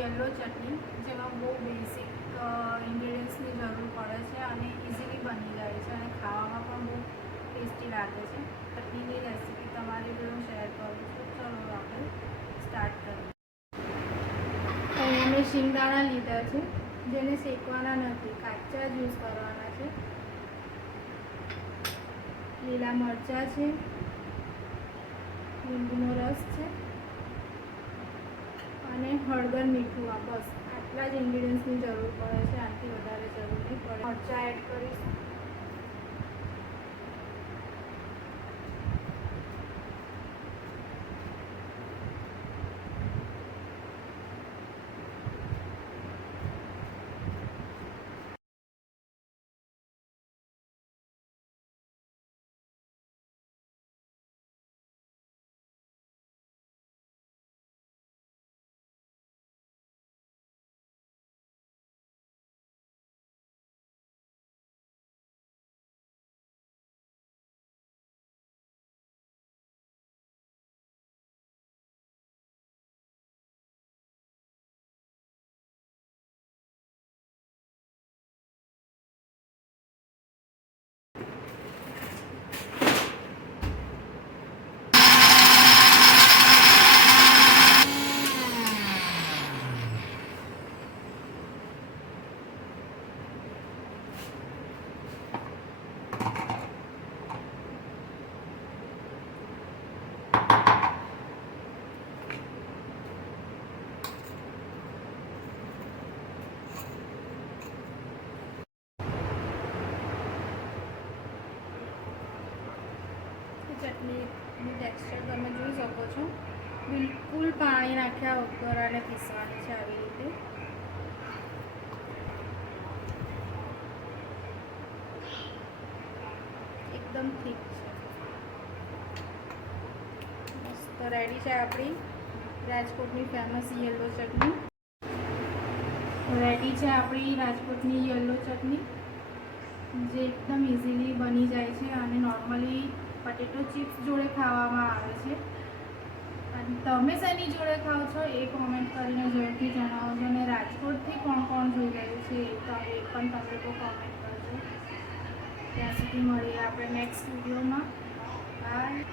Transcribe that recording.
Yellow ચટણી, જેમાં બહુ basic ઇન્ગ્રીડિયન્ટ્સની જરૂર પડે છે અને ઇઝીલી બની જાય છે અને ખાવામાં પણ બહુ ટેસ્ટી લાગે છે. ચટણીની રેસીપી તમારી જોડે શેર કરું છું. ચલો આપણે સ્ટાર્ટ કરીએ. અહીંયા મેં શિંગદાણા લીધા છે, જેને શેકવાના નથી, કાચા જ યુઝ કરવાના છે. લીલા મરચાં છે, લીંબુનો રસ છે અને હળદર, મીઠું. આ બસ આટલા જ ઇન્ગ્રીડિયન્ટ્સની જરૂર પડે છે, આનાથી વધારે જરૂર નહીં પડે. મરચાં એડ કરીશું. ચટણીનું ટેક્સચર તમે જોઈ શકો છો. બિલકુલ પાણી નાખ્યા વગર આને પીસવાની છે, આવી રીતે. એકદમ થીક છે. મસ્ત રેડી છે આપણી રાજકોટની ફેમસ યલો ચટણી. રેડી છે આપણી રાજકોટની યલો ચટણી, જે એકદમ ઇઝીલી બની જાય છે અને નોર્મલી પટેટો ચિપ્સ જોડે ખાવામાં આવે છે. અને તમે શેની જોડે ખાઓ છો એ કોમેન્ટ કરીને જરૂરથી જણાવજો. અને રાજકોટથી કોણ કોણ જોઈ રહ્યું છે એ પણ તમે લોકો કોમેન્ટ કરજો. ત્યાં સુધી મળીએ આપણે નેક્સ્ટ વિડીયોમાં. બાય.